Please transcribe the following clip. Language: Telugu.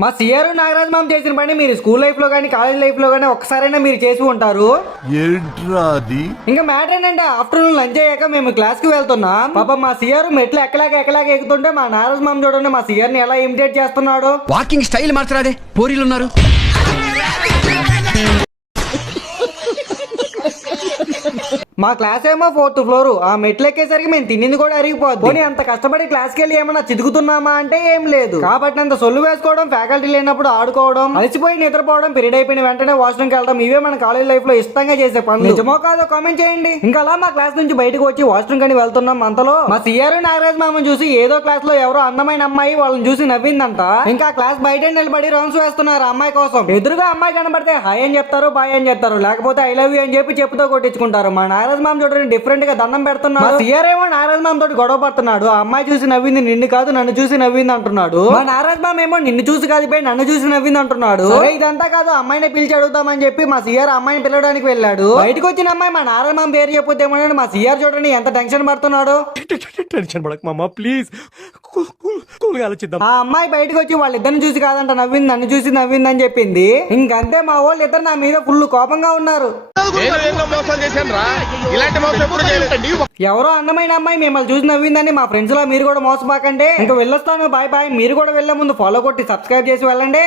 మా సిఆర్ నాగరాజ్ మామ చేసిన పని మీరు స్కూల్ లైఫ్ లో కానీ కాలేజ్ లైఫ్ లో కానీ ఒక్కసారైనా మీరు చేసి ఉంటారు. ఏంట్రా అది? ఇంకా మ్యాటర్ ఏంటంటే ఆఫ్టర్నూన్ లంచ్ అయ్యాక మేము క్లాస్ కి వెళ్తున్నాం. పాప మా సిఆర్ మెట్లు ఎక్కలాగా ఎక్కుతుంటే మా నాగరాజ్ మామ చూడండి మా సిఆర్ ని ఎలా ఇమిటేట్ చేస్తున్నాడు. వాకింగ్ స్టైల్ మార్చరాదే, పోరీలు ఉన్నారు. మా క్లాస్ ఏమో 4th ఫ్లోర్. ఆ మెట్లు ఎక్కేసరికి మేము తిన్నింది కూడా అరిగిపోద్ది. పోనీ అంత కష్టపడి క్లాస్కి వెళ్ళి ఏమన్నా చిదుకుతున్నామా అంటే ఏం లేదు. కాబట్టి అంత సొల్లు వేసుకోవడం, ఫ్యాకల్టీ లేనప్పుడు ఆడుకోవడం, అలసిపోయి నిద్రపోవడం, పీరియడ్ అయిపోయిన వెంటనే వాష్రూమ్కి వెళ్ళడం, ఇవే మన కాలేజ్ లైఫ్ లో ఇష్టంగా చేసే పనులు. నిజమో కాదో కామెంట్ చేయండి. ఇంకా అలా మా క్లాస్ నుంచి బయటకు వచ్చి వాష్రూమ్ కని వెళ్తున్నాం. అంతలో మా సిఆర్ నాగరాజ్ మామని చూసి ఏదో క్లాస్ లో ఎవరో అందమైన అమ్మాయి వాళ్ళని చూసి నవ్విందంట. ఇంకా క్లాస్ బయట నిలబడి రౌండ్స్ వేస్తున్నారు అమ్మాయి కోసం. ఎదురుగా అమ్మాయి కనబడితే హాయ్ అని చెప్తారు, బాయ్ అని చెప్తారు, లేకపోతే ఐ లవ్ యూ అని చెప్పి చెప్పుతో కొట్టించుకుంటారు. మా నాగరాజ్ మామ చూడండి డిఫరెంట్ గా దండం పెడుతున్నాడు. సిఆర్ ఏమో నాగరాజ్ మామ తోటి గొడవ పడుతున్నాడు. ఆ అమ్మాయి చూసి నవ్వింది నిన్ను కాదు నన్ను చూసి నవ్వింది అంటున్నాడు. మా నాగరాజ్ మామ ఏమో నిన్ను చూసి కాదు పోయి నన్ను చూసి నవ్వింది అంటున్నాడు. ఇదంతా కాదు అమ్మాయిని పిలిచి అడుగుతామని చెప్పి మా సిఆర్ అమ్మాయిని పిలవడానికి వెళ్ళాడు. బయటకు వచ్చిన అమ్మాయి మా నాగరాజ్ మామ పేరు చెప్పొద్దు ఏమో మా సిఆర్ చూడండి ఎంత టెన్షన్ పడుతున్నాడు. టెన్షన్ పడక మామ ప్లీజ్, కూల్గా ఆలోచిద్దాం. ఆ అమ్మాయి బయటకు వచ్చి వాళ్ళిద్దరిని చూసి కాదంట నవ్వింది నన్ను చూసి నవ్వింది అని చెప్పింది. ఇంకంతే మా వాళ్ళు ఇద్దరు నా మీద ఫుల్ కోపంగా ఉన్నారు. ఎవరో అందమైన అమ్మాయి మిమ్మల్ని చూసి నవ్విందని మా ఫ్రెండ్స్ లో మీరు కూడా మోసపోకండి. ఇంకా వెళ్ళొస్తాను, బాయ్ బాయ్. మీరు కూడా వెళ్లే ముందు ఫాలో కొట్టి సబ్స్క్రైబ్ చేసి వెళ్ళండి.